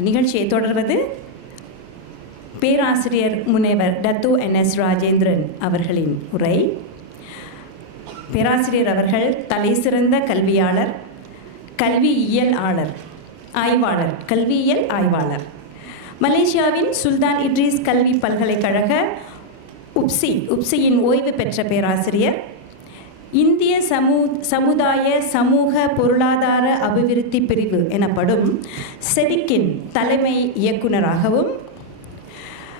நிகழ்ச்சியை தொடர்வது பேராசிரியர் முனைவர் டத்து என் எஸ் ராஜேந்திரன் அவர்களின் உரை. பேராசிரியர் அவர்கள் தலை சிறந்த கல்வியாளர் கல்வியியல் ஆளர் ஆய்வாளர் கல்வியியல் ஆய்வாளர். மலேசியாவின் சுல்தான் இட்ரீஸ் கல்வி பல்கலைக்கழக உப்சி உப்சியின் ஓய்வு பெற்ற பேராசிரியர் இந்திய சமூ சமுதாய சமூக பொருளாதார அபிவிருத்தி பிரிவு எனப்படும் செடிக்கின் தலைமை இயக்குனராகவும்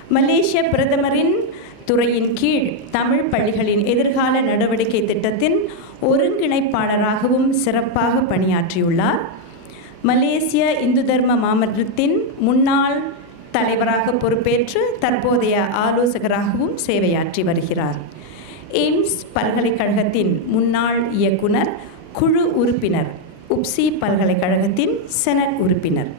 மலேசிய பிரதமரின் துறையின் கீழ் தமிழ் பள்ளிகளின் எதிர்கால நடவடிக்கை திட்டத்தின் ஒருங்கிணைப்பாளராகவும் சிறப்பாக பணியாற்றியுள்ளார். மலேசிய இந்து தர்ம மாமன்றத்தின் முன்னாள் தலைவராக பொறுப்பேற்று தற்போதைய ஆலோசகராகவும் சேவையாற்றி வருகிறார். எய்ம்ஸ் பல்கலைக்கழகத்தின் முன்னாள் இயக்குனர் குழு உறுப்பினர் உப்சி பல்கலைக்கழகத்தின் செனட் உறுப்பினர்.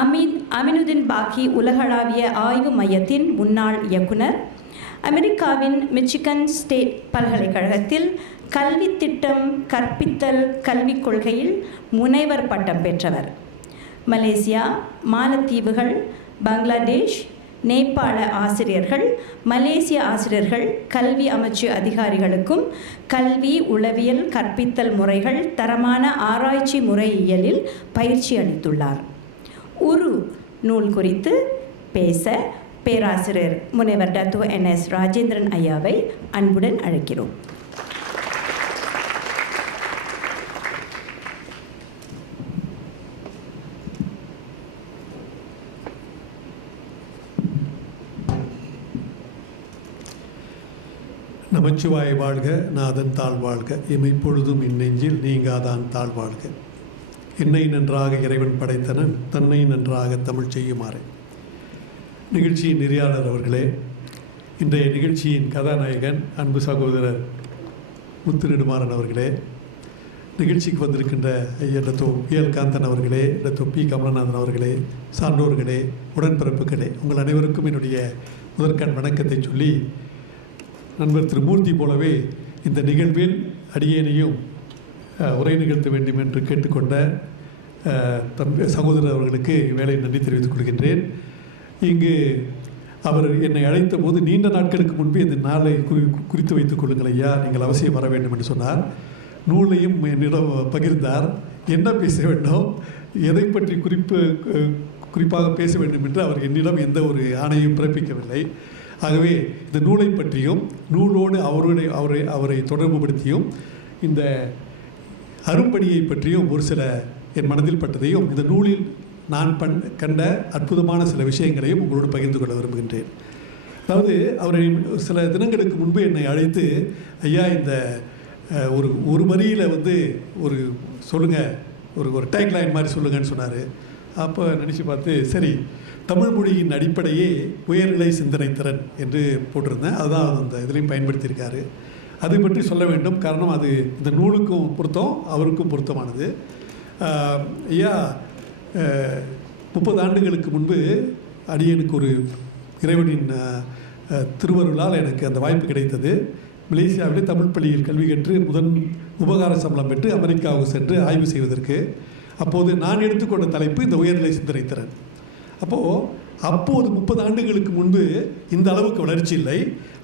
அமீன் அமினுதீன் பாக்கி உலகளாவிய ஆய்வு மையத்தின் முன்னாள் இயக்குனர். அமெரிக்காவின் மிச்சிகன் ஸ்டேட் பல்கலைக்கழகத்தில் கல்வி திட்டம் கற்பித்தல் கல்விக் கொள்கையில் முனைவர் பட்டம் பெற்றவர். மலேசியா மாலத்தீவுகள் பங்களாதேஷ் நேபாள ஆசிரியர்கள் மலேசிய ஆசிரியர்கள் கல்வி அமைச்சு அதிகாரிகளுக்கும் கல்வி உளவியல் கற்பித்தல் முறைகள் தரமான ஆராய்ச்சி முறையியலில் பயிற்சி அளித்துள்ளார். உரு நூல் குறித்து பேச பேராசிரியர் முனைவர் டத்து என் எஸ் ராஜேந்திரன் ஐயாவை அன்புடன் அழைக்கிறோம். நமச்சிவாய் வாழ்க நாதன் தாழ் வாழ்க. இமைப்பொழுதும் இந்நெஞ்சில் நீங்காதான் தாழ் வாழ்க. என்னை நன்றாக இறைவன் படைத்தனன் தன்னை நன்றாக தமிழ் செய்யுமாறு. நிகழ்ச்சியின் நெறியாளர் அவர்களே இன்றைய நிகழ்ச்சியின் கதாநாயகன் அன்பு சகோதரர் முத்துநெடுமாறன் அவர்களே நிகழ்ச்சிக்கு வந்திருக்கின்ற ஐயா டத்தோ காந்தன் அவர்களே டத்தோ பி கமலநாதன் அவர்களே சான்றோர்களே உடன்பிறப்புகளே உங்கள் அனைவருக்கும் என்னுடைய முதற்கண் வணக்கத்தை சொல்லி நண்பர் திரு மூர்த்தி போலவே இந்த நிகழ்வில் அடியேனையும் உரை நிகழ்த்த வேண்டும் என்று கேட்டுக்கொண்ட தம்பி சகோதரர் அவர்களுக்கு வேலை நன்றி தெரிவித்துக் கொள்கின்றேன். இங்கு அவர் என்னை அழைத்த போது நீண்ட நாட்களுக்கு முன்பே இந்த நாளை குறி குறித்து வைத்துக் கொள்ளுங்கள் ஐயா நீங்கள் அவசியம் வர வேண்டும் என்று சொன்னார். நூலையும் என்னிடம் பகிர்ந்தார். என்ன பேச வேண்டும்? எதை பற்றி குறிப்பு குறிப்பாக பேச வேண்டும் என்று அவர் என்னிடம் எந்த ஒரு ஆணையும் பிறப்பிக்கவில்லை. ஆகவே இந்த நூலை பற்றியும் நூலோடு அவருடைய அவரை அவரை தொடர்புபடுத்தியும் இந்த அரும்பணியை பற்றியும் ஒரு சில என் மனதில் பட்டதையும் இந்த நூலில் நான் பண் கண்ட அற்புதமான சில விஷயங்களையும் உங்களோடு பகிர்ந்து கொள்ள விரும்புகின்றேன். அதாவது அவரை சில தினங்களுக்கு முன்பு என்னை அழைத்து ஐயா இந்த ஒரு ஒரு வரியில் வந்து ஒரு சொல்லுங்கள் ஒரு ஒரு டேக்லைன் மாதிரி சொல்லுங்கன்னு சொன்னார். அப்போ நினச்சி பார்த்து சரி தமிழ் மொழியின் அடிப்படையே உயர்நிலை சிந்தனை திறன் என்று போட்டிருந்தேன். அதுதான் அந்த இதுலேயும் பயன்படுத்தியிருக்காரு. அதை பற்றி சொல்ல வேண்டும். காரணம் அது இந்த நூலுக்கும் பொருத்தம் அவருக்கும் பொருத்தமானது. ஐயா முப்பது ஆண்டுகளுக்கு முன்பு அடியனுக்கு ஒரு இறைவனின் திருவருளால் எனக்கு அந்த வாய்ப்பு கிடைத்தது. மலேசியாவிலே தமிழ் பள்ளியில் கல்வி கற்று முதன் உபகார சம்பளம் பெற்று அமெரிக்காவுக்கு சென்று ஆய்வு செய்வதற்கு. அப்போது நான் எடுத்துக்கொண்ட தலைப்பு இந்த உயர்நிலை சிந்தனை திறன். அப்போது அப்போது முப்பது ஆண்டுகளுக்கு முன்பு இந்த அளவுக்கு வளர்ச்சி இல்லை.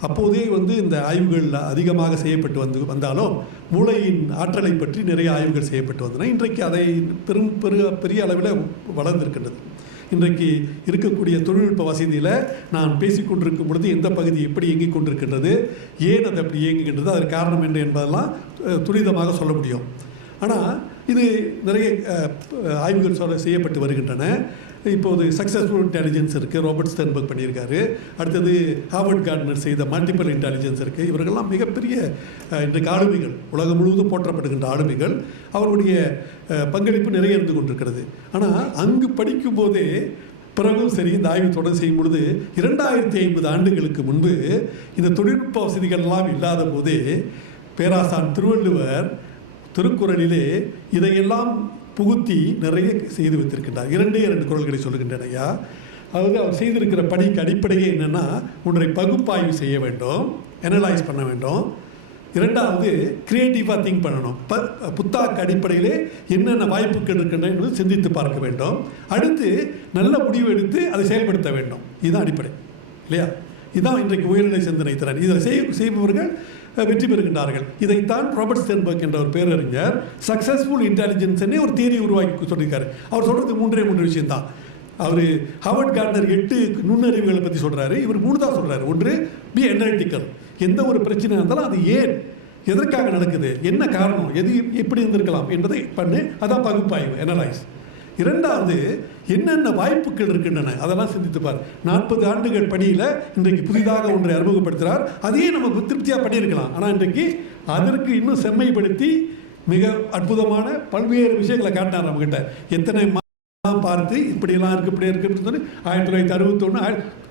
அப்போதே வந்து இந்த ஆய்வுகள் அதிகமாக செய்யப்பட்டு வந்து வந்தாலும் மூளையின் ஆற்றலை பற்றி நிறைய ஆய்வுகள் செய்யப்பட்டு வந்தன. இன்றைக்கு அதை பெரும் பெரு பெரிய அளவில் வளர்ந்திருக்கின்றது. இன்றைக்கு இருக்கக்கூடிய தொழில்நுட்ப வசதியில் நான் பேசிக்கொண்டிருக்கும் பொழுது எந்த பகுதி எப்படி இயங்கிக் கொண்டிருக்கின்றது ஏன் அது அப்படி இயங்குகின்றது அதற்கு காரணம் என்ன என்பதெல்லாம் துரிதமாக சொல்ல முடியும். ஆனால் இது நிறைய ஆய்வுகள் சொல்ல செய்யப்பட்டு வருகின்றன. இப்போது சக்ஸஸ்ஃபுல் இன்டெலிஜென்ஸ் இருக்குது ராபர்ட் ஸ்டென்பர்க் பண்ணியிருக்காரு. அடுத்தது ஹார்வர்ட் கார்ட்னர் செய்த மல்டிபிள் இன்டெலிஜென்ஸ் இருக்குது இவர்கள்லாம் மிகப்பெரிய இன்றைக்கு ஆளுமைகள் உலகம் முழுவதும் போற்றப்படுகின்ற ஆளுமைகள் அவருடைய பங்களிப்பு நிறைய இருந்து கொண்டிருக்கிறது. ஆனால் அங்கு படிக்கும்போதே பிறகும் சரி இந்த ஆய்வு தொடர் செய்யும் பொழுது இரண்டாயிரத்தி ஐம்பது ஆண்டுகளுக்கு முன்பு இந்த தொழில்நுட்ப வசதிகள் எல்லாம் இல்லாத போதே பேராசான் திருவள்ளுவர் திருக்குறளிலே இதையெல்லாம் புகுத்தி நிறைய செய்து வைத்திருக்கின்றார். இரண்டே இரண்டு குரல்களை சொல்லுகின்றன ஐயா. அதாவது அவர் செய்திருக்கிற பணிக்கு அடிப்படையே என்னென்னா ஒன்றை பகுப்பாய்வு செய்ய வேண்டும் அனலைஸ் பண்ண வேண்டும். இரண்டாவது கிரியேட்டிவாக திங்க் பண்ணணும். ப புத்தாக்க அடிப்படையிலே என்னென்ன வாய்ப்புகள் இருக்கின்றன என்பது சிந்தித்து பார்க்க வேண்டும். அடுத்து நல்ல முடிவு எடுத்து அதை செயல்படுத்த வேண்டும். இதுதான் அடிப்படை. இல்லையா? இதுதான் இன்றைக்கு உயர்நிலை சிந்தனை திறன். இதை செய் செய்பவர்கள் வெற்றி பெறுகின்றார்கள். இதைத்தான் ராபர்ட் ஸ்டென்பர்க் என்ற ஒரு பேரறிஞர் சக்ஸஸ்ஃபுல் இன்டெலிஜென்ஸ்னே ஒரு தியரி உருவாக்கி சொல்லியிருக்காரு. அவர் சொல்கிறது மூன்றே மூன்று விஷயம்தான். அவர் ஹவர்ட் கார்னர் எட்டு நுண்ணறிவுகளை பற்றி சொல்கிறாரு இவர் மூணு தான் சொல்கிறாரு ஒன்று பி எனலிட்டிக்கல் எந்த ஒரு பிரச்சனை இருந்தாலும் அது ஏன்? எதற்காக நடக்குது? என்ன காரணம்? எது எப்படி இருந்திருக்கலாம்? என்பதை பண்ணு. அதான் பகுப்பாய்வு எனலைஸ் இரண்டாவது என்னென்ன வாய்ப்புகள் இருக்கின்றன? அதெல்லாம் சிந்தித்துப்பார் நாற்பது ஆண்டுகள் பணியில் இன்றைக்கு புதிதாக ஒன்றை அறிமுகப்படுத்துகிறார் அதையே நம்ம திருப்தியாக பண்ணியிருக்கலாம். ஆனால் இன்றைக்கு அதற்கு இன்னும் செம்மைப்படுத்தி மிக அற்புதமான பல்வேறு விஷயங்களை காட்டினார் நம்மகிட்ட. எத்தனை எல்லாம் பார்த்து இப்படியெல்லாம் இருக்கு இப்படி இருக்கு சொல்லி ஆயிரத்தி தொள்ளாயிரத்தி அறுபத்தொன்று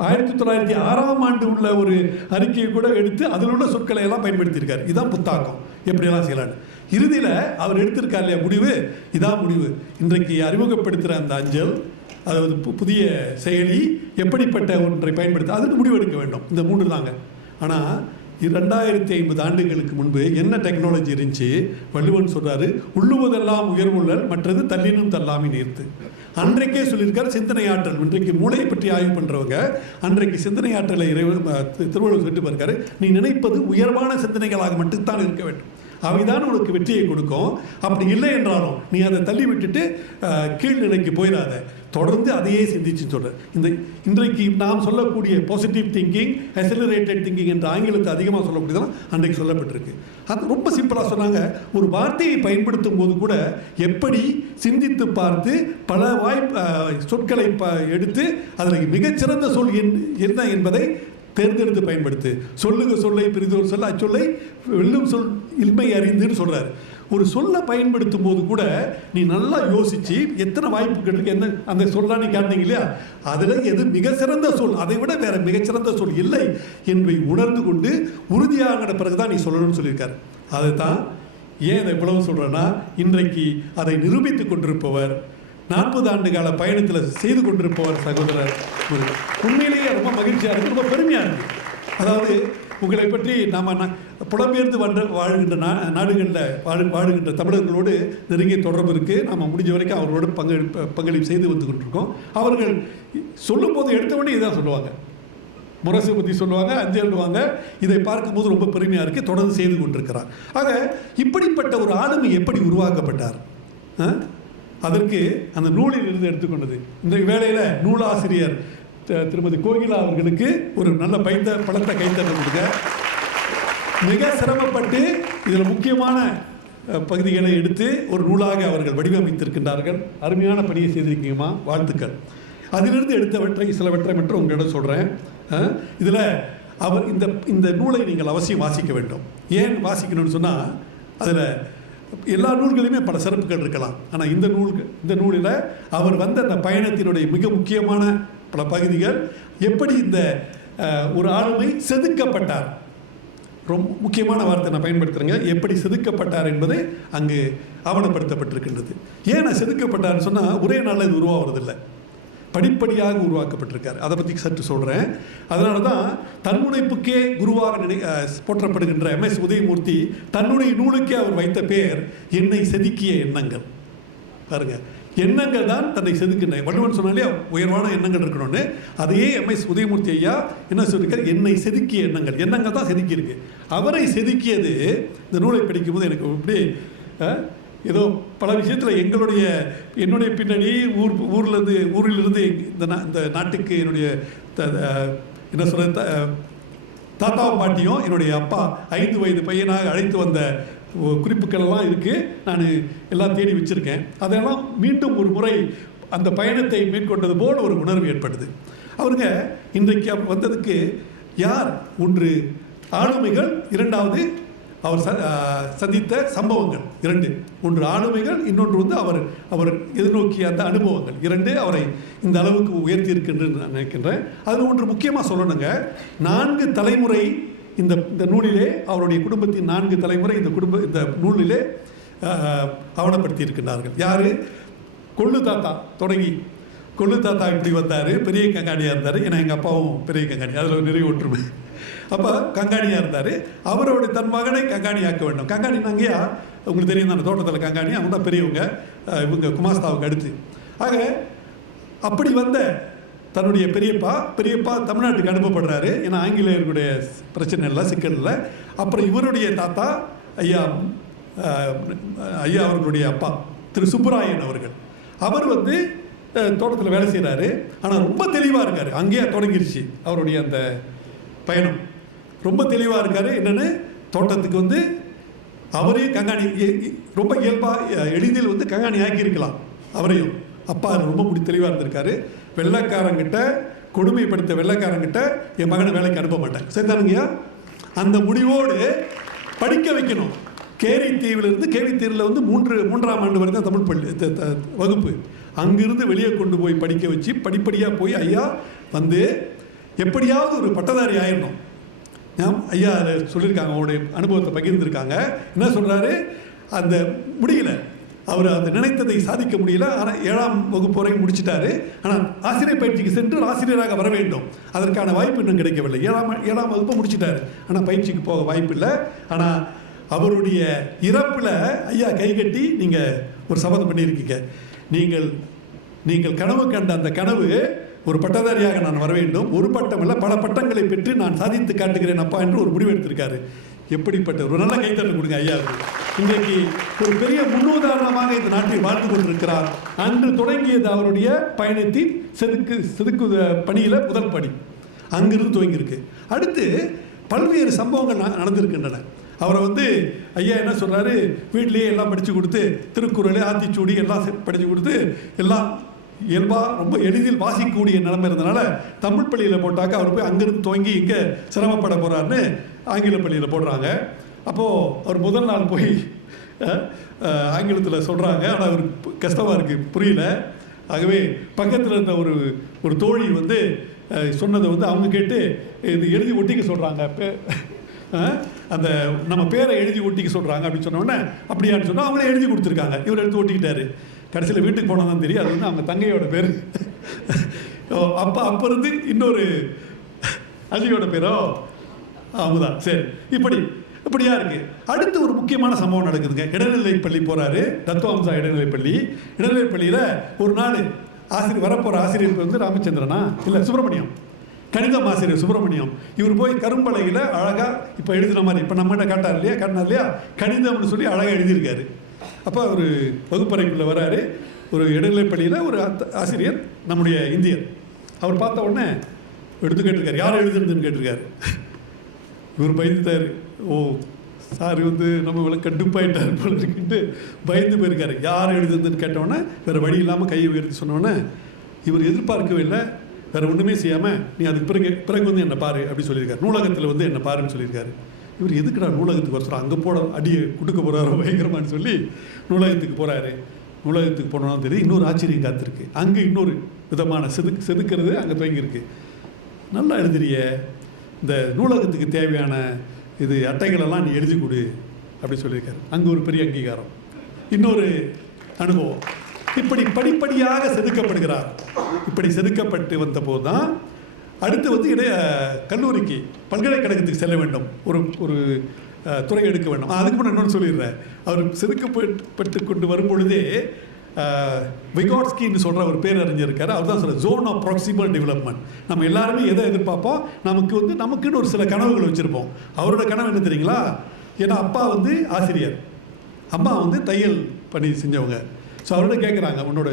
ஆயிரத்தி தொள்ளாயிரத்தி ஆறாம் ஆண்டு உள்ள ஒரு அறிக்கையை கூட எடுத்து அதில் உள்ள சொற்களை எல்லாம் பயன்படுத்தியிருக்காரு. இதுதான் புத்தாக்கம். எப்படியெல்லாம் செய்யலான்னு இறுதியில் அவர் எடுத்திருக்கார் இல்லையா முடிவு? இதான் முடிவு. இன்றைக்கு அறிமுகப்படுத்துகிற அந்த அஞ்சல் அதாவது பு- புதிய செயலி எப்படிப்பட்ட ஒன்றை பயன்படுத்த அதுக்கு முடிவெடுக்க வேண்டும். இந்த மூன்று தாங்க. ஆனால் ரெண்டாயிரத்தி ஐம்பது ஆண்டுகளுக்கு முன்பு என்ன டெக்னாலஜி இருந்துச்சு? வள்ளுவன் சொல்கிறாரு உள்ளுவதெல்லாம் உயர்வுள்ளல் மற்றது தள்ளினும் தள்ளாமை நீர்த்து. அன்றைக்கே சொல்லியிருக்கார் சிந்தனை ஆற்றல். இன்றைக்கு மூளையை பற்றி ஆய்வு பண்ணுறவங்க அன்றைக்கு சிந்தனை ஆற்றலை இறைவன் திருவள்ளுவர் சொல்லிட்டு பாருக்காரு நீ நினைப்பது உயர்வான சிந்தனைகளாக மட்டும்தான் இருக்க வேண்டும். அவைதான் உனக்கு வெற்றியை கொடுக்கும். அப்படி இல்லை என்றாலும் நீ அதை தள்ளி விட்டுட்டு கீழ் கீழ்நிலைக்கு போயிடாத. தொடர்ந்து அதையே சிந்திச்சு சொல்கிறேன் இந்த இன்றைக்கு நாம் சொல்லக்கூடிய பாசிட்டிவ் திங்கிங் அசிலரேட்டட் திங்கிங் என்ற ஆங்கிலத்தை அதிகமாக சொல்லக்கூடியதெல்லாம் அன்றைக்கு சொல்லப்பட்டிருக்கு. அது ரொம்ப சிம்பிளாக சொன்னாங்க. ஒரு வார்த்தையை பயன்படுத்தும் போது கூட எப்படி சிந்தித்து பார்த்து பல வாய்ப்பு சொற்களை ப எடுத்து அதில் மிகச்சிறந்த சொல் என்ன என்பதை தேர்ந்தெடுத்து பயன்படுத்து. சொல்லுங்க சொல்லை பிரிதோர் சொல்ல அச்சொல்லை வெல்லும் சொல் இல்மை அறிந்துன்னு சொல்கிறார் ஒரு சொல்லை பயன்படுத்தும் போது கூட நீ நல்லா யோசிச்சு எத்தனை வாய்ப்பு இருக்கு என்ன அந்த சொல்லான்னு கேட்டீங்க இல்லையா? அதில் எது மிக சிறந்த சொல் அதை விட வேற மிகச்சிறந்த சொல் இல்லை என்பதை உணர்ந்து கொண்டு உறுதியாகின பிறகுதான் நீ சொல்லணும்னு சொல்லியிருக்காரு. அதுதான் ஏன் இதை இவ்வளவு சொல்கிறேன்னா இன்றைக்கு அதை நிரூபித்துக் கொண்டிருப்பவர் நாற்பது ஆண்டு கால பயணத்தில் செய்து கொண்டிருப்பவர் சகோதரர் முருகன். உண்மையிலேயே ரொம்ப மகிழ்ச்சியாக இருக்குது ரொம்ப பெருமையாக இருக்குது அதாவது உங்களை பற்றி நாம் புலம்பெயர்ந்து வாழ்ற வாழ்கின்ற நா நாடுகளில் வாழ வாழுகின்ற தமிழர்களோடு நெருங்கிய தொடர்பு இருக்குது நாம் முடிஞ்ச வரைக்கும் அவர்களோடு பங்கு பங்களிப்பு செய்து வந்து கொண்டிருக்கோம். அவர்கள் சொல்லும்போது எடுத்தவொடனே இதான் சொல்லுவாங்க. முரசு பற்றி சொல்லுவாங்க அஞ்சல்வாங்க இதை பார்க்கும்போது ரொம்ப பெருமையாக இருக்குது தொடர்ந்து செய்து கொண்டிருக்கிறார். ஆக இப்படிப்பட்ட ஒரு ஆளுமை எப்படி உருவாக்கப்பட்டார்? ஆ? அதற்கு அந்த நூலில் இருந்து எடுத்துக்கொண்டது. இந்த வேளையில் நூலாசிரியர் திருமதி கோகிலா அவர்களுக்கு ஒரு நல்ல பைத்த பழத்தை கைத்தட்ட கொடுங்க மிக சிரமப்பட்டு இதில் முக்கியமான பகுதிகளை எடுத்து ஒரு நூலாக அவர்கள் வடிவமைத்திருக்கின்றார்கள். அருமையான பணியை செய்திருக்கீங்கம்மா. வாழ்த்துக்கள். அதிலிருந்து எடுத்தவற்றை சிலவற்றை மட்டும் உங்களிடம் சொல்கிறேன் இதில் அவர் இந்த இந்த நூலை நீங்கள் அவசியம் வாசிக்க வேண்டும். ஏன் வாசிக்கணும்னு சொன்னால் அதில் எல்லா நூல்களையுமே பல சிறப்புகள் இருக்கலாம். ஆனால் இந்த நூல் இந்த நூலில் அவர் வந்த அந்த பயணத்தினுடைய மிக முக்கியமான பல பகுதிகள் எப்படி இந்த ஒரு ஆளுமை செதுக்கப்பட்டார். ரொம்ப முக்கியமான வார்த்தை நான் பயன்படுத்துகிறேங்க எப்படி செதுக்கப்பட்டார் என்பது அங்கு ஆவணப்படுத்தப்பட்டிருக்கின்றது ஏன் நான் செதுக்கப்பட்டார்னு சொன்னால் ஒரே நாளில் இது உருவாகிறதில்லை படிப்படியாக உருவாக்கப்பட்டிருக்கார். அதை பற்றி சற்று சொல்கிறேன் அதனால தான் தன்முனைப்புக்கே குருவாக நினை போற்றப்படுகின்ற போற்றப்படுகின்ற எம்எஸ் உதயமூர்த்தி தன்னுடைய நூலுக்கே அவர் வைத்த பெயர் என்னை செதுக்கிய எண்ணங்கள். பாருங்க. எண்ணங்கள் தான் தன்னை செதுக்கின்ற வள்ளுவன் சொன்னாலே உயர்வான எண்ணங்கள் இருக்கணும்னு. அதையே எம்எஸ் உதயமூர்த்தி ஐயா என்ன சொல்லியிருக்கார்? என்னை செதுக்கிய எண்ணங்கள். எண்ணங்கள் தான் செதுக்கியிருக்கு. அவரை செதுக்கியது இந்த நூலை படிக்கும்போது எனக்கு இப்படி ஏதோ பல விஷயத்தில் எங்களுடைய என்னுடைய பின்னணி ஊர் ஊர்லேருந்து ஊரிலிருந்து இந்த நா இந்த நாட்டுக்கு என்னுடைய த- என்ன சொல்கிறது தாத்தாவும் பாட்டியும் என்னுடைய அப்பா ஐந்து வயது பையனாக அழைத்து வந்த குறிப்புகளெல்லாம் இருக்குது நான் எல்லாம் தேடி வச்சுருக்கேன். அதெல்லாம் மீண்டும் ஒரு முறை அந்த பயணத்தை மேற்கொண்டது போல் ஒரு உணர்வு ஏற்படுது. அவருங்க இன்றைக்கு வந்ததுக்கு யார்? ஒன்று ஆளுமைகள் இரண்டாவது அவர் ச- சந்தித்த சம்பவங்கள் இரண்டு. ஒன்று ஆளுமைகள் இன்னொன்று வந்து அவர் அவர் எதிர்நோக்கிய அந்த அனுபவங்கள். இரண்டு அவரை இந்த அளவுக்கு உயர்த்தி இருக்கின்றது நான் நினைக்கின்றேன். அதில் ஒன்று முக்கியமாக சொல்லணுங்க. நான்கு தலைமுறை இந்த இந்த நூலிலே அவருடைய குடும்பத்தின் நான்கு தலைமுறை இந்த குடும்ப இந்த நூலிலே ஆஹ், ஆவணப்படுத்தி இருக்கின்றார்கள் யார்? கொள்ளு தாத்தா தொடங்கி. கொள்ளு தாத்தா இப்படி வந்தார் பெரிய கங்காணியாக இருந்தார் ஏன்னா எங்கள் அப்பாவும் பெரிய கங்காணி அதில் நிறைய ஒற்றுமை. அப்போ கங்காணியாக இருந்தார். அவரோட தன் மகனை கங்காணி ஆக்க வேண்டும். கங்காணி நாங்கயா உங்களுக்கு தெரியும் அந்த தோட்டத்தில் கங்காணி அவங்க தான் பெரியவங்க. இவங்க குமாஸ்தாவுக்கு அடுத்து. ஆக அப்படி வந்த தன்னுடைய பெரியப்பா பெரியப்பா தமிழ்நாட்டுக்கு அனுப்பப்படுறாரு. ஏன்னா ஆங்கிலேயர்களுடைய பிரச்சனை இல்லை சிக்கல் இல்லை. அப்புறம் இவருடைய தாத்தா ஐயா ஐயா அவர்களுடைய அப்பா திரு சுப்புராயன் அவர்கள். அவர் வந்து தோட்டத்தில் வேலை செய்கிறாரு ஆனால் ரொம்ப தெளிவாக இருக்கார். அங்கேயே தொடங்கிருச்சு அவருடைய அந்த பயணம். ரொம்ப தெளிவாக இருக்கார். என்னென்னு? தோட்டத்துக்கு வந்து அவரையும் கங்காணி ரொம்ப இயல்பாக எளிதில் வந்து கங்காணி ஆக்கியிருக்கலாம். அவரையும். அப்பா ரொம்ப முடி தெளிவாக இருந்திருக்காரு. வெள்ளைக்காரங்கிட்ட கொடுமைப்படுத்த வெள்ளக்காரங்கிட்ட என் மகனை வேலைக்கு அனுப்ப மாட்டேன். சரிதானுங்கய்யா அந்த முடிவோடு படிக்க வைக்கணும். கேரி தீவிலிருந்து கேவி தீவில் வந்து மூன்று மூன்றாம் ஆண்டு வரை தான் தமிழ் பள்ளி வகுப்பு. அங்கிருந்து வெளியே கொண்டு போய் படிக்க வச்சு படிப்படியாக போய் ஐயா வந்து எப்படியாவது ஒரு பட்டதாரி ஆயிடணும். ஐயா அதில் சொல்லியிருக்காங்க அவருடைய அனுபவத்தை பகிர்ந்துருக்காங்க. என்ன சொல்கிறாரு அந்த முடியல. அவர் அந்த நினைத்ததை சாதிக்க முடியல. ஆனால் ஏழாம் வகுப்பு வரைக்கும் முடிச்சிட்டாரு. ஆனால் ஆசிரியர் பயிற்சிக்கு சென்று ஆசிரியராக வர வேண்டும். அதற்கான வாய்ப்பு இன்னும் கிடைக்கவில்லை. ஏழாம் ஏழாம் வகுப்பு முடிச்சிட்டாரு. ஆனால் பயிற்சிக்கு போக வாய்ப்பு இல்லை. ஆனால் அவருடைய இறப்பில் ஐயா கைகட்டி நீங்கள் ஒரு சபதம் பண்ணியிருக்கீங்க. நீங்கள் நீங்கள் கனவு கண்ட அந்த கனவு ஒரு பட்டதாரியாக நான் வர வேண்டும். ஒரு பட்டம் இல்லை பல பட்டங்களை பெற்று நான் சாதித்து காட்டுகிறேன் அப்பா என்று ஒரு முடிவு எடுத்திருக்காரு. எப்படிப்பட்ட ஒரு நல்ல கைத்தட்டல் கொடுங்க ஐயா இன்றைக்கு ஒரு பெரிய முன்னுதாரணமாக இந்த நாட்டில் வாழ்ந்து கொண்டிருக்கிறார். அன்று தொடங்கியது அவருடைய பயணத்தின் செதுக்கு செதுக்கு பணியில் முதல் பணி அங்கிருந்து துவங்கியிருக்கு. அடுத்து பல்வேறு சம்பவங்கள் நடந்திருக்கின்றன. அவரை வந்து ஐயா என்ன சொல்கிறாரு வீட்லேயே எல்லாம் படித்து கொடுத்து திருக்குறள் ஆத்திச்சூடி எல்லாம் செ- படித்து கொடுத்து எல்லாம் இயல்பாக ரொம்ப எளிதில் வாசிக்கக்கூடிய நிலைமை இருந்தனால தமிழ் பள்ளியில் போட்டாக்க அவர் போய் அங்கிருந்து துவங்கி இங்கே சிரமப்பட போகிறாருன்னு ஆங்கில பள்ளியில் போடுறாங்க. அப்போது அவர் முதல் நாள் போய் ஆங்கிலத்தில் சொல்கிறாங்க ஆனால் அவர் கஷ்டமாக இருக்குது புரியல. ஆகவே பக்கத்தில் இருந்த ஒரு ஒரு தோழி வந்து சொன்னதை வந்து அவங்க கேட்டு இது எழுதி ஒட்டிக்க சொல்கிறாங்க அந்த நம்ம பேரை எழுதி ஒட்டிக்க சொல்கிறாங்க அப்படின்னு சொன்னோடனே அப்படியான்னு சொன்னால் அவங்களே எழுதி கொடுத்துருக்காங்க. இவர் எழுதி ஒட்டிக்கிட்டாரு. கடைசியில் வீட்டுக்கு போனால் தான் தெரியும். அது வந்து அவங்க தங்கையோட பேர். அப்போ அப்போ இருந்து இன்னொரு அஜியோட பேரோ? அவங்க சரி. இப்படி இப்படியா இருக்கு. அடுத்து ஒரு முக்கியமான சம்பவம் நடக்குதுங்க. இடைநிலை பள்ளி போறாரு. தத்துவம்சா இடைநிலை பள்ளி. இடைநிலை பள்ளியில் ஒரு நாள் ஆசிரியர் வரப்போற ஆசிரியர் வந்து ராமச்சந்திரனா? இல்லை சுப்பிரமணியம். கணிதம் ஆசிரியர் சுப்பிரமணியம். இவர் போய் கரும்பலகையில் அழகாக இப்போ எழுதின மாதிரி இப்போ நம்மகிட்ட காட்டார் இல்லையா? காட்டினார் இல்லையா? கணிதம்னு சொல்லி அழகாக எழுதியிருக்காரு. அப்போ அவர் வகுப்பறைக்குள்ளே வராரு. ஒரு இடைநிலை பள்ளியில் ஒரு அத்த- ஆசிரியர் நம்முடைய இந்தியர். அவர் பார்த்த உடனே எடுத்து கேட்டிருக்காரு. யார் எழுதுனதுன்னு கேட்டிருக்காரு. இவர் பயந்துட்டார். ஓ சார் வந்து நம்ம இவ்வளோ கடுப்பாயிட்டார் போல இருக்குன்ட்டு பயந்து போயிருக்காரு. யார் எழுதுனதுன்னு கேட்டோன்னே வேறு வழி இல்லாமல் கையை உயர்த்தி சொன்னோன்னே இவர் எதிர்பார்க்கவே இல்லை. வேறு ஒன்றுமே செய்யாமல் நீ அதுக்கு பிறகு பிறகு வந்து என்னை பாரு அப்படின்னு சொல்லியிருக்காரு. நூலகத்தில் வந்து என்னை பாருன்னு சொல்லியிருக்காரு. இவர் எதுக்குடா நூலகத்துக்கு வர சொல்கிறார் அங்கே போட அடியை கொடுக்க போகிறாரோ பயங்கரமானு சொல்லி நூலகத்துக்கு போகிறாரு நூலகத்துக்கு போனோம்னு தெரியுது இன்னொரு ஆச்சரியம் காத்திருக்கு. அங்கே இன்னொரு விதமான செதுக்கு செதுக்கிறது அங்கே துவங்கியிருக்கு. நல்லா எழுதுறிய இந்த நூலகத்துக்கு தேவையான இது அட்டைகளெல்லாம் நீ எழுதி கொடு அப்படி சொல்லியிருக்காரு. அங்கே ஒரு பெரிய அங்கீகாரம். இன்னொரு அனுபவம். இப்படி படிப்படியாக செதுக்கப்படுகிறார். இப்படி செதுக்கப்பட்டு வந்தபோது தான் அடுத்து வந்து இடைய கல்லூரிக்கு பல்கலைக்கழகத்துக்கு செல்ல வேண்டும். ஒரு ஒரு துறை எடுக்க வேண்டும். அதுக்கு முன்னாடி இன்னொன்று சொல்லிடுறேன். அவர் செதுக்கப்பட்டு கொண்டு வரும்பொழுதே விகாட்ஸ்கின்னு சொல்கிற ஒரு பேர் அறிஞ்சிருக்காரு அவர் தான் சொல்ற ஜோன் ஆஃப் ப்ராக்சிமல் டெவலப்மெண்ட் நம்ம எல்லாருமே எதை எதிர்பார்ப்போம்? நமக்கு வந்து நமக்குன்னு ஒரு சில கனவுகள் வச்சுருப்போம். அவரோட கனவு என்ன தெரியுங்களா? ஏன்னா அப்பா வந்து ஆசிரியர். அம்மா வந்து தையல் பண்ணி செஞ்சவங்க. ஸோ அவர்கிட்ட கேட்குறாங்க உன்னோட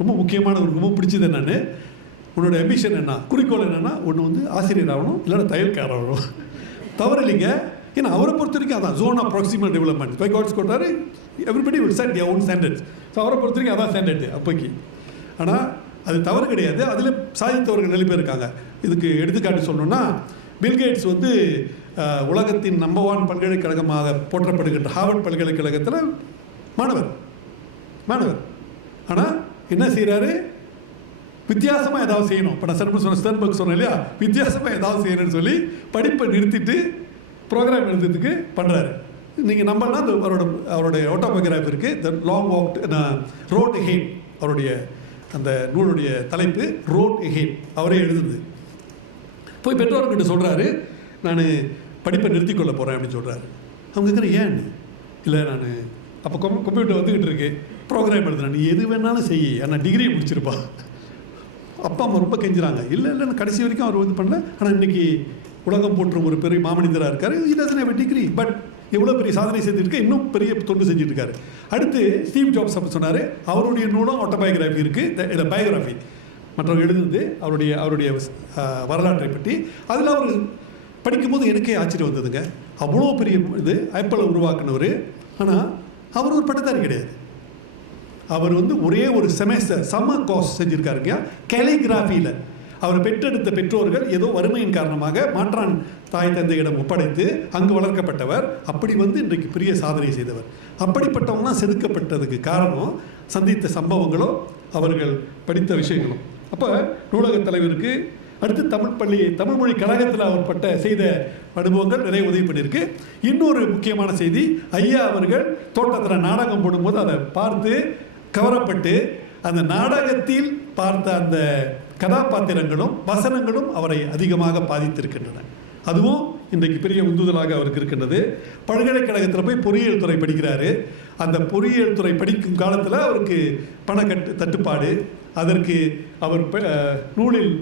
ரொம்ப முக்கியமான ஒரு ரொம்ப பிடிச்சது என்னென்னு. உன்னோட அம்பிஷன் என்ன? குறிக்கோள் என்னென்னா ஒன்று வந்து ஆசிரியர் ஆகணும் இல்லைன்னா தையல்காரர் ஆகணும் தவறு இல்லைங்க. ஏன்னா அவரை பொறுத்த வரைக்கும் அதான் zone of proximal development Vygotsky கொண்டாரு everybody will set own standards so அவரை பொறுத்த வரைக்கும் அதான் ஸ்டாண்டர்டு அப்போக்கி ஆனால் அது தவறு கிடையாது. அதில் சாதித்தவர்கள் நிறைய பேர் இருக்காங்க. இதுக்கு எடுத்துக்காட்டு சொல்லணும்னா பில்கேட்ஸ் வந்து உலகத்தின் நம்பர் ஒன் பல்கலைக்கழகமாக போற்றப்படுகின்ற ஹார்வர்ட் பல்கலைக்கழகத்தில் மாணவர். மாணவர். ஆனால் என்ன செய்கிறாரு வித்தியாசமாக ஏதாவது செய்யணும். இப்போ நான் சர்ம சொன்ன ஸ்டர்பர்க் சொன்னேன் இல்லையா? வித்தியாசமாக ஏதாவது செய்யணும்னு சொல்லி படிப்பை நிறுத்திட்டு ப்ரோக்ராம் எழுதுறதுக்கு பண்ணுறாரு நீங்கள் நம்பலாம் அந்த அவரோட அவருடைய ஆட்டோபயோகிராஃபி இருக்குது the long walk road hate அவருடைய அந்த நூலுடைய தலைப்பு ரோட் ஹேட் அவரே எழுதுது போய் பெற்றோர்கிட்ட சொல்கிறாரு நான் படிப்பை நிறுத்திக்கொள்ள போகிறேன் அப்படின்னு சொல்கிறாரு அவங்க கேட்குற ஏன் இல்லை நான் அப்போ கம் கம்ப்யூட்டர் வந்துக்கிட்டு இருக்கு. ப்ரோக்ராம் எழுதுறேன். நீ எது வேணாலும் செய்ய ஆனால் டிகிரி முடிச்சிருப்பா. அப்பா அம்மா ரொம்ப கெஞ்சுறாங்க. இல்லை இல்லைன்னு கடைசி வரைக்கும் அவர் இது பண்ணல. ஆனால் இன்னைக்கு உலகம் போற்றும் ஒரு பெரிய மாமனிதராக இருக்கார். இ டசன் டிகிரி பட் எவ்வளோ பெரிய சாதனை செஞ்சுருக்க இன்னும் பெரிய தொண்டு செஞ்சுட்டு இருக்காரு. அடுத்து ஸ்டீவ் ஜாப்ஸ் அப்போ சொன்னார் அவருடைய நூலும் ஆட்டோபயோகிராஃபி இருக்குது இல்லை பயோகிராஃபி மற்றவங்க எழுதுனது அவருடைய அவருடைய வரலாற்றை பற்றி. அதில் அவர் படிக்கும்போது எனக்கே ஆச்சரியம் வந்ததுங்க. அவ்வளோ பெரிய இது ஆப்பிளை உருவாக்குனவர். ஆனால் அவர் ஒரு பட்டதாரி கிடையாது. அவர் வந்து ஒரே ஒரு செமஸ்டர் சம்மர் கோர்ஸ் செஞ்சுருக்காருங்க கெலிகிராஃபியில் அவர் பெற்றெடுத்த பெற்றோர்கள் ஏதோ வறுமையின் காரணமாக மாற்றான் தாய் தந்தையிடம் ஒப்படைத்து அங்கு வளர்க்கப்பட்டவர். அப்படி வந்து இன்றைக்கு பெரிய சாதனை செய்தவர். அப்படிப்பட்டவங்களாம் செதுக்கப்பட்டதுக்கு காரணம் சந்தித்த சம்பவங்களும் அவர்கள் படித்த விஷயங்களும் அப்போ நூலகத் தலைவருக்கு அடுத்து தமிழ் பள்ளி தமிழ் மொழி கழகத்தில் அவர் பட்ட செய்த அனுபவங்கள் நிறைய உதவி பண்ணியிருக்கு. இன்னொரு முக்கியமான செய்தி ஐயா அவர்கள் தோட்டத்தில் நாடகம் போடும்போது அதை பார்த்து கவரப்பட்டு அந்த நாடகத்தில் பார்த்த அந்த கதாபாத்திரங்களும் வசனங்களும் அவரை அதிகமாக பாதித்திருக்கின்றன. அதுவும் இன்றைக்கு பெரிய உந்துதலாக அவருக்கு இருக்கின்றது. பல்கலைக்கழகத்தில் போய் பொறியியல் துறை படிக்கிறாரு. அந்த பொறியியல் துறை படிக்கும் காலத்தில் அவருக்கு பணக்கட்டு தட்டுப்பாடு அதற்கு அவர் நூலில்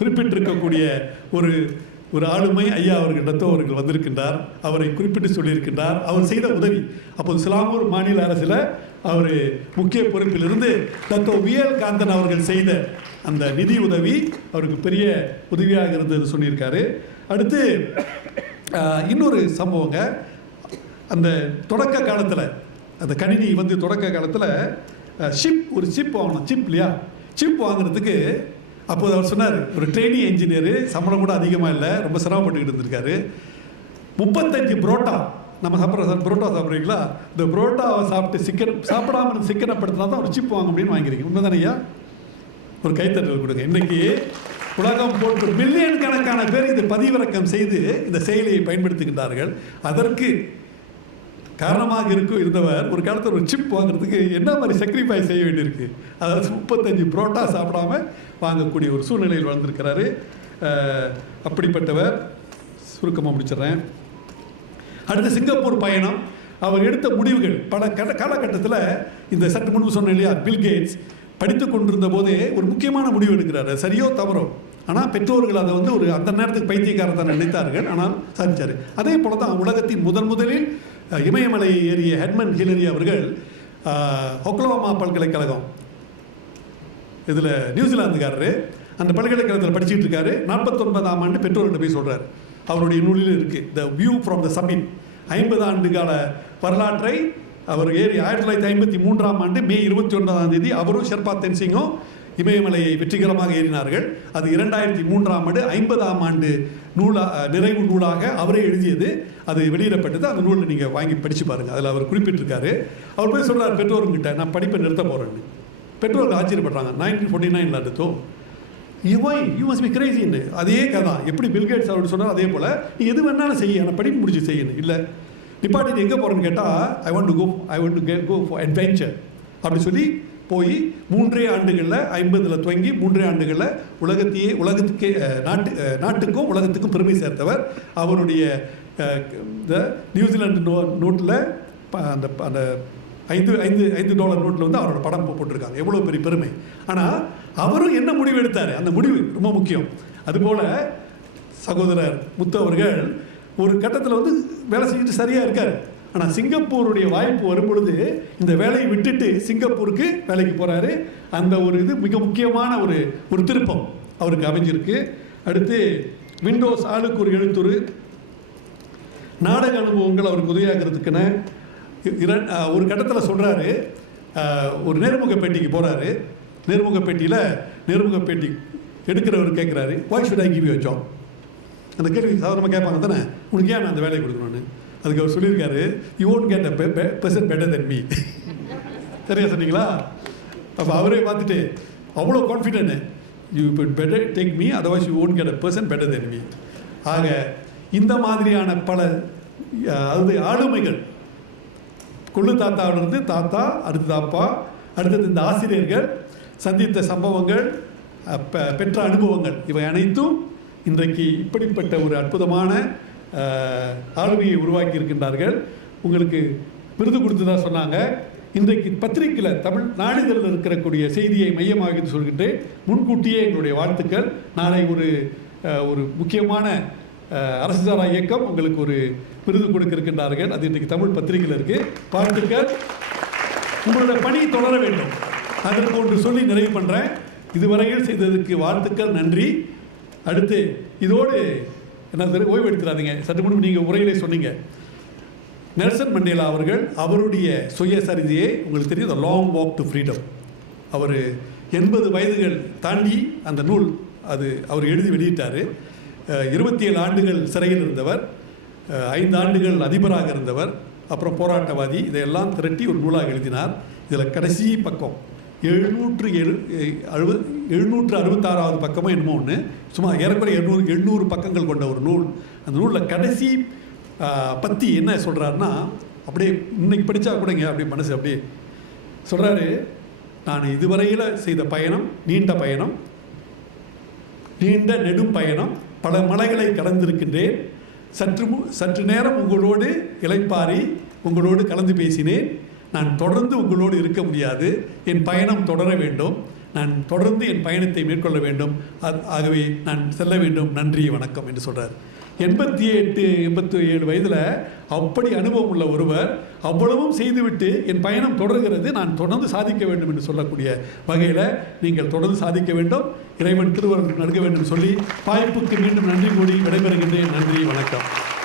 குறிப்பிட்டிருக்கக்கூடிய ஒரு ஒரு ஆளுமை ஐயா அவர்களிடத்தோ அவர்கள் வந்திருக்கின்றார் அவரை குறிப்பிட்டு சொல்லியிருக்கின்றார். அவர் செய்த உதவி. அப்போது சிலாங்கூர் மாநில அரசில் அவர் முக்கிய பொறுப்பிலிருந்து தத்தோ வியல் காந்தன் அவர்கள் செய்த அந்த நிதி உதவி அவருக்கு பெரிய உதவியாக இருந்தது சொல்லியிருக்காரு. அடுத்து இன்னொரு சம்பவங்க. அந்த தொடக்க காலத்தில் அந்த கணினி வந்து தொடக்க காலத்தில் ஷிப் ஒரு சிப் வாங்கணும். சிப் இல்லையா? சிப் வாங்குறதுக்கு அப்போது அவர் சொன்னார் ஒரு ட்ரெயினிங் என்ஜினியர் சம்பளம் கூட அதிகமாக இல்லை ரொம்ப சிரமப்பட்டுக்கிட்டு இருந்திருக்காரு. முப்பத்தஞ்சு புரோட்டா நம்ம சாப்பிட்ற புரோட்டா சாப்பிட்றீங்களா? இந்த புரோட்டாவை சாப்பிட்டு சிக்கன் சாப்பிடாம இருந்து சிக்கனப்படுத்தினா தான் ஒரு சிப் வாங்க அப்படின்னு வாங்கிறீங்க உண்மைதானையா ஒரு கைத்தட்டல் கொடுங்க. இன்றைக்கி உலகம் போன்று மில்லியன் கணக்கான பேர் இதை பதிவிறக்கம் செய்து இந்த செயலியை பயன்படுத்துகின்றார்கள். அதற்கு காரணமாக இருக்கும் இருந்தவர் ஒரு காலத்தில் ஒரு சிப் வாங்குறதுக்கு என்ன மாதிரி சக்ரிஃபைஸ் செய்ய வேண்டியிருக்கு? அதாவது முப்பத்தஞ்சு புரோட்டா சாப்பிடாம வாங்கக்கூடிய ஒரு சூழ்நிலையில் வளர்ந்துருக்கிறாரு அப்படிப்பட்டவர். சுருக்கமாக முடிச்சிடுறேன். அடுத்து சிங்கப்பூர் பயணம். அவர் எடுத்த முடிவுகள் பல கட்ட காலகட்டத்தில் இந்த சற்று முன்பு சொன்னேன் இல்லையா பில் கேட்ஸ் படித்து கொண்டிருந்த போதே ஒரு முக்கியமான முடிவு எடுக்கிறார். சரியோ தவறோ. ஆனால் பெற்றோர்கள் அதை வந்து ஒரு அந்த நேரத்துக்கு பைத்தியக்காரத்தான் நினைத்தார்கள். ஆனால் சாதிச்சார். அதே போல தான் உலகத்தின் முதன் முதலில் இமயமலை ஏறிய ஹெட்மன் ஹிலரி அவர்கள் ஒக்லோமா பல்கலைக்கழகம். இதில் நியூசிலாந்துக்காரரு. அந்த பல்கலைக்கழகத்தில் படிச்சுட்டு இருக்காரு. நாற்பத்தொன்பதாம் ஆண்டு பெற்றோர்கிட்ட போய் சொல்கிறார் அவருடைய நூலில் இருக்குது the view from the summit ஐம்பது ஆண்டு கால வரலாற்றை அவர் ஏறி ஆயிரத்தி தொள்ளாயிரத்தி ஐம்பத்தி மூன்றாம் ஆண்டு மே இருபத்தி ஒன்பதாம் தேதி அவரும் ஷெர்பா தென்சிங்கும் இமயமலையை வெற்றிகரமாக ஏறினார்கள். அது இரண்டாயிரத்தி மூன்றாம் ஆண்டு ஐம்பதாம் ஆண்டு நூலா நிறைவு நூலாக அவரே எழுதியது. அது வெளியிடப்பட்டது. அந்த நூலை நீங்கள் வாங்கி படித்து பாருங்கள் அதில் அவர் குறிப்பிட்டிருக்காரு. அவர் போய் சொல்கிறார் பெற்றோருங்கிட்ட நான் படிப்பை நிறுத்த போகிறேன்னு பெற்றோர்கள் ஆச்சரியப்படுறாங்க. நைன்டீன் ஃபோர்ட்டி நைனில் அடுத்தோம் இவன் யூ மஸ்ட் பி கிரேசின்னு அதே கதை. எப்படி பில்கேட்ஸ் அவர் சொன்னார் அதே போல் நீ எது வேணாலும் செய்ய ஆனால் படிப்பு முடிச்சு செய்யணும் இல்லை நிப்பாட்டி எங்கே போகிறேன்னு கேட்டால் I want to go I want to go for adventure அப்படின்னு சொல்லி போய் மூன்றே ஆண்டுகளில் ஐம்பதில் துவங்கி மூன்றே ஆண்டுகளில் உலகத்தையே உலகத்துக்கே நாட்டு நாட்டுக்கும் உலகத்துக்கும் பெருமை சேர்த்தவர். அவருடைய இந்த நியூசிலாந்து நோ நோட்டில் அந்த அந்த ஐந்து ஐந்து ஐந்து டாலர் நோட்டில் வந்து அவரோட படம் போட்டிருக்காங்க. எவ்வளோ பெரிய பெருமை. ஆனால் அவரும் என்ன முடிவு எடுத்தார்? அந்த முடிவு ரொம்ப முக்கியம். அதுபோல் சகோதரர் முத்து அவர்கள் ஒரு கட்டத்தில் வந்து வேலை செஞ்சுட்டு சரியாக இருக்கார். ஆனால் சிங்கப்பூருடைய வாய்ப்பு வரும்பொழுது இந்த வேலையை விட்டுட்டு சிங்கப்பூருக்கு வேலைக்கு போகிறாரு அந்த ஒரு இது மிக முக்கியமான ஒரு ஒரு திருப்பம் அவருக்கு அமைஞ்சிருக்கு. அடுத்து விண்டோஸ் ஆளுக்கு ஒரு எழுத்துரு. நாடக அனுபவங்கள் அவருக்கு உதவியாகிறதுக்குன்னு ஒரு கட்டத்தில் சொல்கிறாரு ஒரு நேர்முக பேட்டிக்கு போகிறாரு நேர்முக பேட்டியில் நேர்முக பேட்டி எடுக்கிறவர் கேட்குறாரு why should I give you job அந்த கேள்வி சாதாரணமாக கேட்பாங்க தானே. உனக்கு ஏன் நான் அந்த வேலையை கொடுக்கணும்னு? அதுக்கு அவர் சொல்லியிருக்காரு you won't get a person better than me சரியா சொன்னீங்களா? அப்போ அவரே பார்த்துட்டு அவ்வளோ confident you better take me otherwise you won't get a person better than me ஆக இந்த மாதிரியான பல அது அதாவது ஆளுமைகள் கொள்ளு தாத்தாவிலிருந்து தாத்தா அடுத்தது அப்பா அடுத்தது இந்த ஆசிரியர்கள் சந்தித்த சம்பவங்கள் பெற்ற அனுபவங்கள் இவை அனைத்தும் இன்றைக்கு இப்படிப்பட்ட ஒரு அற்புதமான ஆளுமையை உருவாக்கி இருக்கின்றார்கள் உங்களுக்கு விருது கொடுத்ததா சொன்னாங்க. இன்றைக்கு பத்திரிகையில் தமிழ் நாளிதழில் இருக்கக்கூடிய செய்தியை மையமாக சொல்கின்றேன். முன்கூட்டியே எங்களுடைய வாழ்த்துக்கள். நாளை ஒரு ஒரு முக்கியமான அரசு சாரா இயக்கம் உங்களுக்கு ஒரு விருது கொடுக்க இருக்கின்றார்கள் அது இன்றைக்கு தமிழ் பத்திரிகையில் இருக்குது வாழ்த்துக்கள். உங்களோட பணி தொடர வேண்டும். அதற்கு ஒன்று சொல்லி நிறைவு பண்ணுறேன் இதுவரையில் செய்ததற்கு வாழ்த்துக்கள். நன்றி. அடுத்து இதோடு என்ன தெரியும் ஓய்வு எடுத்துடாதீங்க சற்று முன்பு நீங்கள் உரையிலே சொன்னீங்க. நெல்சன் மண்டேலா அவர்கள் அவருடைய சுயசரிதையை உங்களுக்கு தெரியும் the long walk to freedom அவர் எண்பது வயதுகள் தாண்டி அந்த நூல் அது அவர் எழுதி வெளியிட்டார். இருபத்தி ஏழு ஆண்டுகள் சிறையில் இருந்தவர் ஐந்து ஆண்டுகள் அதிபராக இருந்தவர் அப்புறம் போராட்டவாதி இதையெல்லாம் திரட்டி ஒரு நூலாக எழுதினார். இதில் கடைசி பக்கம். எழுநூற்று எழு அறுபது எழுநூற்று அறுபத்தாறாவது பக்கமாக என்னமோ ஒன்று சும்மா ஏறக்குறைய எண்ணூறு எண்ணூறு பக்கங்கள் கொண்ட ஒரு நூல். அந்த நூலில் கடைசி பற்றி என்ன சொல்கிறாருன்னா அப்படியே இன்னைக்கு படித்தா கூடங்க அப்படியே மனசு அப்படியே சொல்கிறாரு நான் இதுவரையில் செய்த பயணம் நீண்ட பயணம் நீண்ட நெடும் பயணம் பல மலைகளை கடந்திருக்கின்றேன். சற்று மு- சற்று நேரம் உங்களோடு இலைப்பாரி உங்களோடு கலந்து பேசினேன். நான் தொடர்ந்து உங்களோடு இருக்க முடியாது. என் பயணம் தொடர வேண்டும். நான் தொடர்ந்து என் பயணத்தை மேற்கொள்ள வேண்டும். ஆ- ஆகவே நான் செல்ல வேண்டும். நன்றி வணக்கம் என்று சொல்கிறார் எண்பத்தி எட்டு எண்பத்தி ஏழு வயதில் அப்படி அனுபவம் உள்ள ஒருவர் அவ்வளவும் செய்துவிட்டு என் பயணம் தொடர்கிறது நான் தொடர்ந்து சாதிக்க வேண்டும் என்று சொல்லக்கூடிய வகையில் நீங்கள் தொடர்ந்து சாதிக்க வேண்டும். இறைவன் திருவருள் நல்க வேண்டும் சொல்லி வாய்ப்புக்கு மீண்டும் நன்றி கூறி விடைபெறுகின்றேன். நன்றி வணக்கம்.